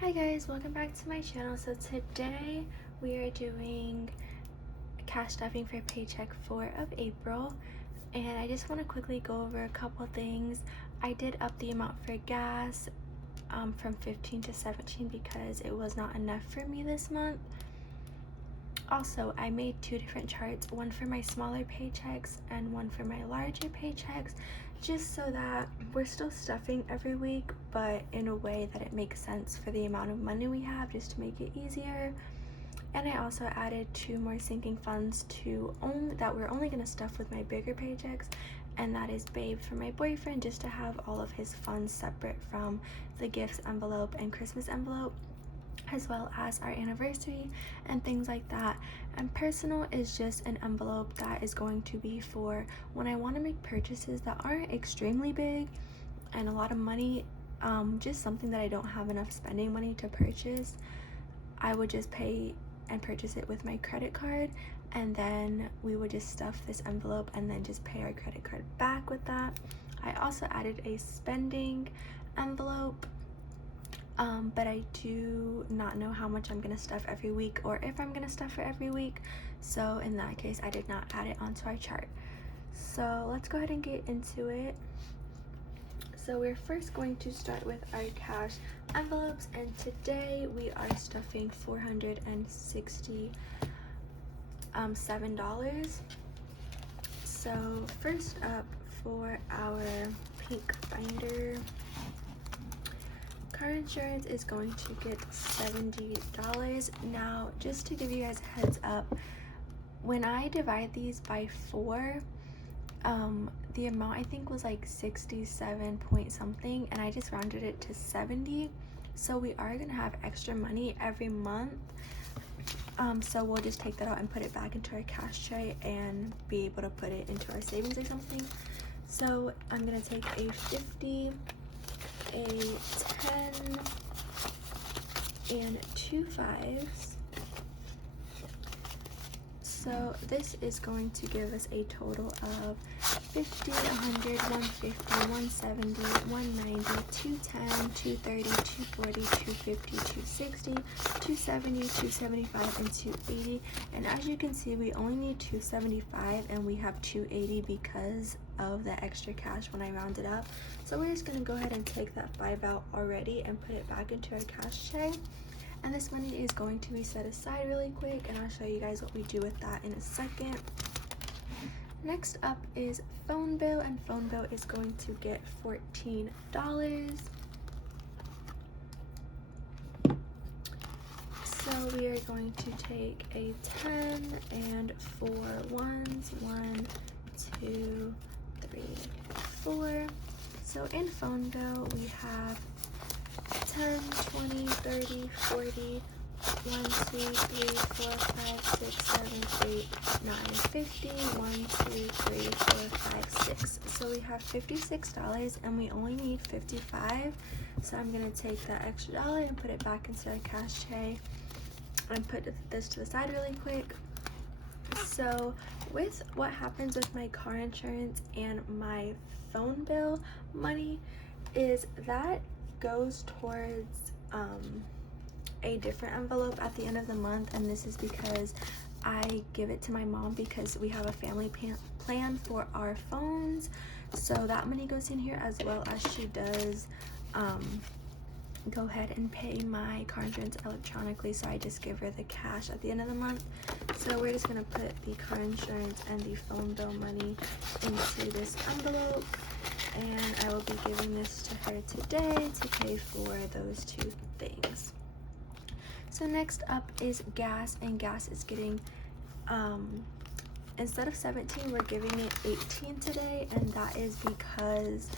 Hi guys, welcome back to my channel. So today we are doing cash stuffing for Paycheck 4 of April, and I just want to quickly go over a couple things. I did up the amount for gas from 15 to 17 because it was not enough for me this month. Also, I made two different charts, one for my smaller paychecks and one for my larger paychecks, just so that we're still stuffing every week, but in a way that it makes sense for the amount of money we have, just to make it easier. And I also added two more sinking funds that we're only going to stuff with my bigger paychecks, and that is Babe for my boyfriend, just to have all of his funds separate from the gifts envelope and Christmas envelope, as well as our anniversary and things like that. And personal is just an envelope that is going to be for when I want to make purchases that aren't extremely big and a lot of money, just something that I don't have enough spending money to purchase. I would just pay and purchase it with my credit card, and then we would just stuff this envelope and then just pay our credit card back with that. I also added a spending envelope, but I do not know how much I'm going to stuff every week or if I'm going to stuff it every week. So in that case, I did not add it onto our chart. So let's go ahead and get into it. So we're first going to start with our cash envelopes, and today we are stuffing $467. So first up, for our pink binder, car insurance is going to get $70. Now, just to give you guys a heads up, when I divide these by 4, the amount I think was like 67 point something, and I just rounded it to 70. So we are gonna have extra money every month. So we'll just take that out and put it back into our cash tray and be able to put it into our savings or something. So I'm gonna take a 50, a 10, and 2 5s. So this is going to give us a total of 50, 100, 150, 170, 190, 210, 230, 240, 250, 260, 270, 275, and 280. And as you can see, we only need 275 and we have 280 because of the extra cash when I rounded up. So we're just going to go ahead and take that 5 out already and put it back into our cash tray. And this money is going to be set aside really quick, and I'll show you guys what we do with that in a second. Next up is phone bill, and phone bill is going to get $14. So we are going to take a 10 and 4 ones, 1, 2, 3, 4. So in phone bill we have 10, 20, 30, 40, 1, 2, 3, 4, 5, 6, 7, 8, 9, 50, 1, 2, 3, 4, 5, 6. So we have $56 and we only need 55. So I'm going to take that extra dollar and put it back into our cash tray and put this to the side really quick. So with what happens with my car insurance and my phone bill money is that goes towards a different envelope at the end of the month, and this is because I give it to my mom because we have a family plan for our phones. So that money goes in here, as well as she does go ahead and pay my car insurance electronically, so I just give her the cash at the end of the month. So we're just going to put the car insurance and the phone bill money into this envelope, and I will be giving this to her today to pay for those two things. So next up is gas, and gas is getting, instead of 17, we're giving it 18 today, and that is because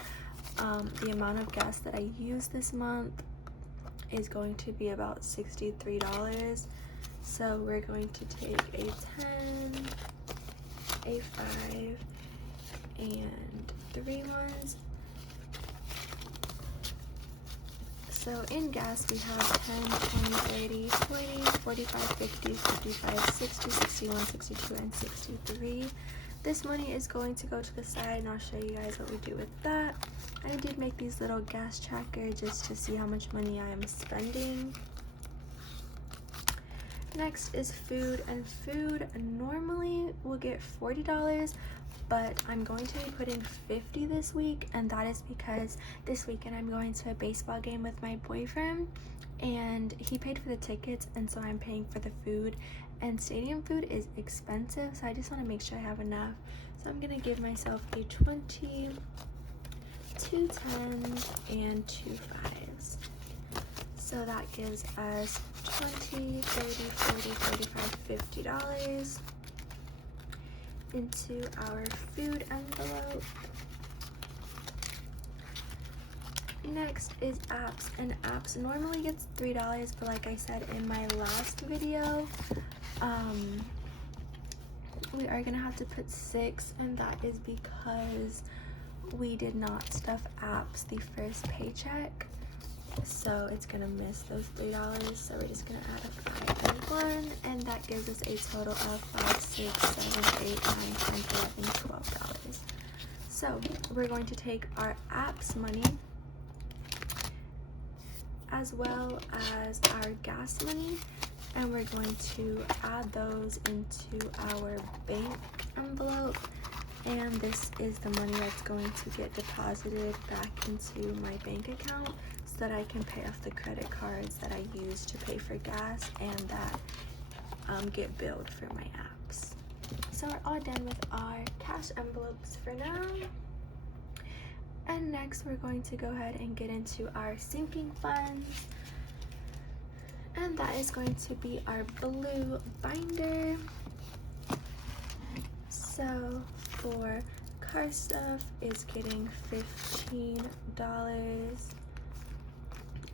the amount of gas that I use this month is going to be about $63. So we're going to take a 10, a 5, and 3 ones. So in gas we have 10, 20, 30, 40, 45, 50, 55, 60, 61, 62, and 63. this money is going to go to the side, and I'll show you guys what we do with that. I did make these little gas tracker just to see how much money I am spending. Next is food, and food normally will get $40, but I'm going to be putting $50 this week, and that is because this weekend I'm going to a baseball game with my boyfriend, and he paid for the tickets, and so I'm paying for the food, and stadium food is expensive, so I just want to make sure I have enough. So I'm gonna give myself a 20, 2 10s, and 2 5s. So that gives us $20, $30, $40, $45, $50 into our food envelope. Next is apps, and apps normally gets $3, but like I said in my last video, we are gonna have to put 6, and that is because we did not stuff apps the first paycheck, so it's gonna miss those $3. So we're just gonna add a 5 and 1, and that gives us a total of 5, 6, 7, 8, 9, 10, 11, $12. So we're going to take our apps money as well as our gas money, and we're going to add those into our bank envelope, and this is the money that's going to get deposited back into my bank account so that I can pay off the credit cards that I use to pay for gas and that get billed for my apps. So we're all done with our cash envelopes for now. And next we're going to go ahead and get into our sinking funds, and that is going to be our blue binder. So for car stuff is getting $15,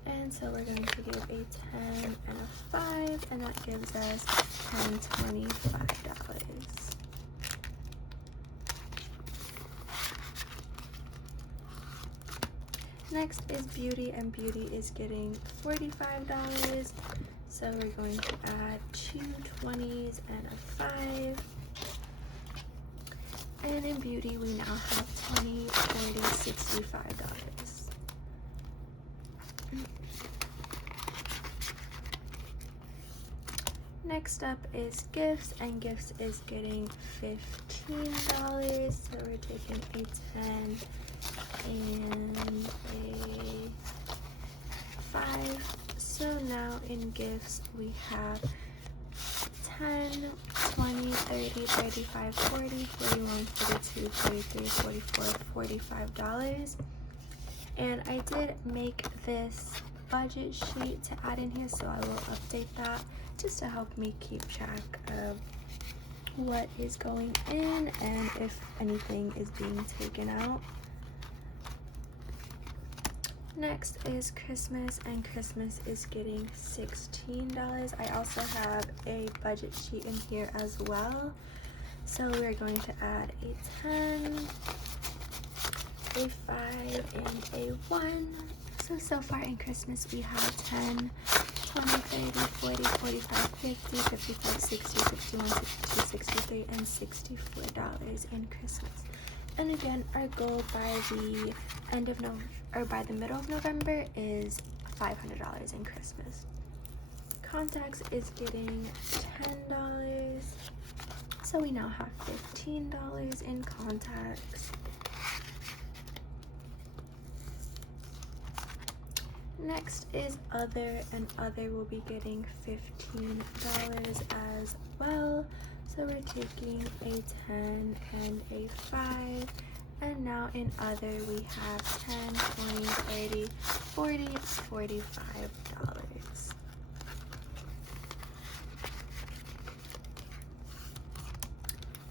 and so we're going to give a 10 and a 5, and that gives us $25. Next is beauty, and beauty is getting $45, so we're going to add 2 20s and a 5. And in beauty we now have $20, $40, $65. Next up is gifts, and gifts is getting $15, so we're taking a 10 and a 5. So now in gifts we have 10, 20, 30, 35, 40, 41, 42, 43, 44, $45. And I did make this budget sheet to add in here, so I will update that just to help me keep track of what is going in and if anything is being taken out. Next is Christmas, and Christmas is getting $16. I also have a budget sheet in here as well. So we're going to add a 10, a 5, and a 1. So far in Christmas we have 10, 20, 30, 40, 45, 50, 55, 60, 61, 62, 63, and $64 in Christmas. And again, our goal by the end of November, or by the middle of November, is $500 in Christmas. Contacts is getting $10, so we now have $15 in contacts. Next is other, and other will be getting $15 as well. So we're taking a 10 and a 5, and now in other we have 10, 20, 30, 40, $45.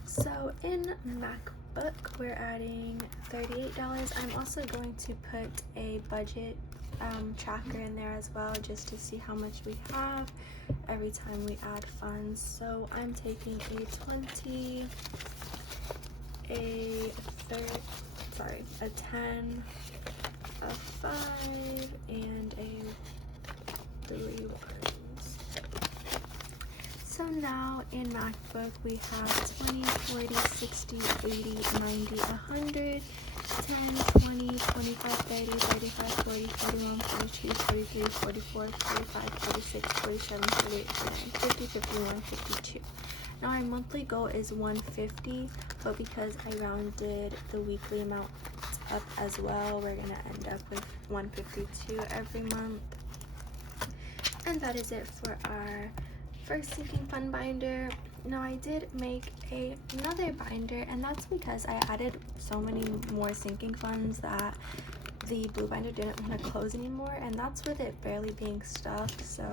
So in MacBook we're adding $38. I'm also going to put a budget tracker in there as well, just to see how much we have every time we add funds. So I'm taking a 20, a 10, a 5, and a 3 ones. So now in MacBook we have 20, 40, 60, 80, 90, 100, 10, 20, 25, 30, 35, 40, 41, 42, 43, 44, 45, 46, 47, 48, 49, 50, 51, 52. Now our monthly goal is 150, but because I rounded the weekly amount up as well, we're gonna end up with 152 every month. And that is it for our first sinking fund binder. Now I did make another binder, and that's because I added so many more sinking funds that the blue binder didn't want to close anymore, and that's with it barely being stuffed. So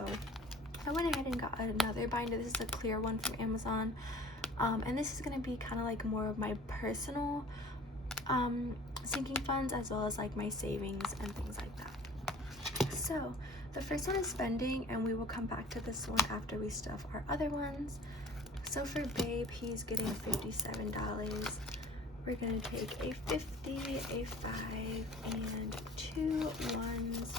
I went ahead and got another binder. This is a clear one from Amazon, and this is going to be kind of like more of my personal sinking funds, as well as like my savings and things like that. So the first one is spending, and we will come back to this one after we stuff our other ones. So for Babe, he's getting $57. We're gonna take a 50, a 5, and 2 ones.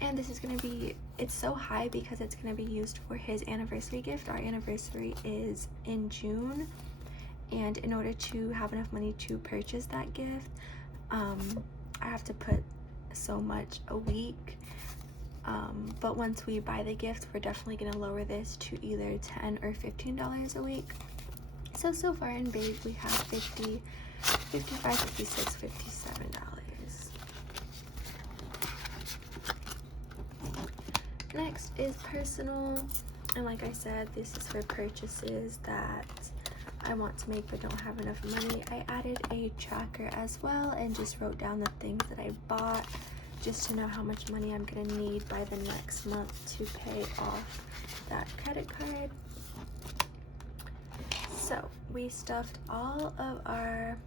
And this is gonna be, it's so high because it's gonna be used for his anniversary gift. Our anniversary is in June, and in order to have enough money to purchase that gift, I have to put so much a week. But once we buy the gift, we're definitely gonna lower this to either $10 or $15 a week. So far in Babe, we have 50, 55, 56, $57. Next is personal, and like I said, this is for purchases that I want to make but don't have enough money. I added a tracker as well and just wrote down the things that I bought, just to know how much money I'm gonna need by the next month to pay off that credit card. So we stuffed all of our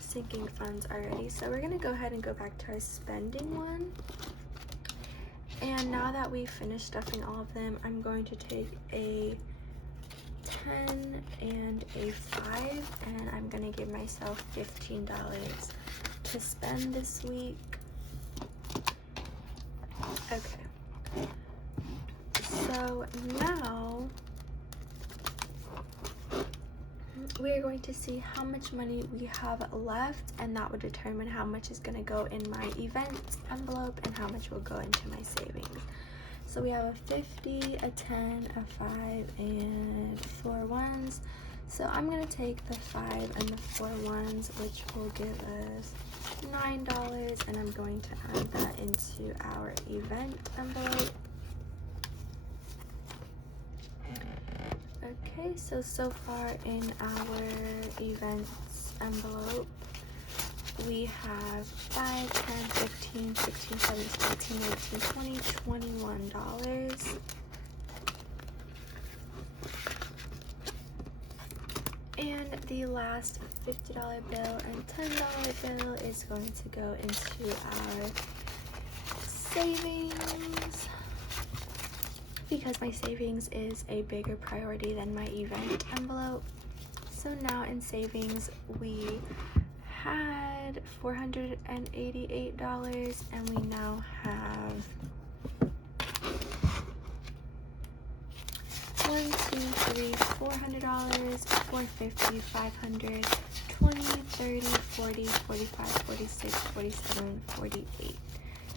sinking funds already, so we're gonna go ahead and go back to our spending one. And now that we've finished stuffing all of them, I'm going to take a 10 and a 5, and I'm gonna give myself $15 to spend this week. Okay, so now we are going to see how much money we have left, and that will determine how much is going to go in my events envelope and how much will go into my savings. So we have a 50, a 10, a 5, and 4 ones. So I'm going to take the 5 and the 4 ones, which will give us $9, and I'm going to add that into our event envelope. Okay, so far in our events envelope, we have 5, 10, 15, 16, 17, 18, 19, 20, $21. And the last $50 bill and $10 bill is going to go into our savings, because my savings is a bigger priority than my event envelope. So now in savings, we had $488, and we now have 1, 2, 3, $400, $450, $500, 20, 30, 40, 45, 46, 47, 48.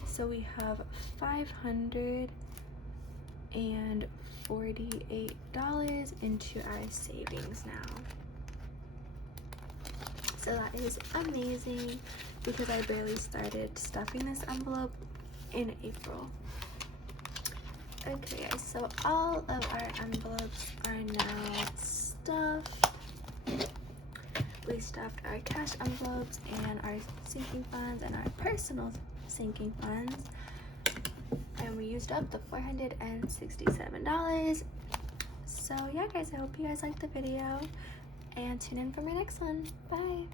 So we have $548 into our savings now. So that is amazing, because I barely started stuffing this envelope in April. Okay guys, so all of our envelopes are now stuffed. We stuffed our cash envelopes and our sinking funds and our personal sinking funds, and we used up the $467. So yeah guys, I hope you guys liked the video, and tune in for my next one. Bye.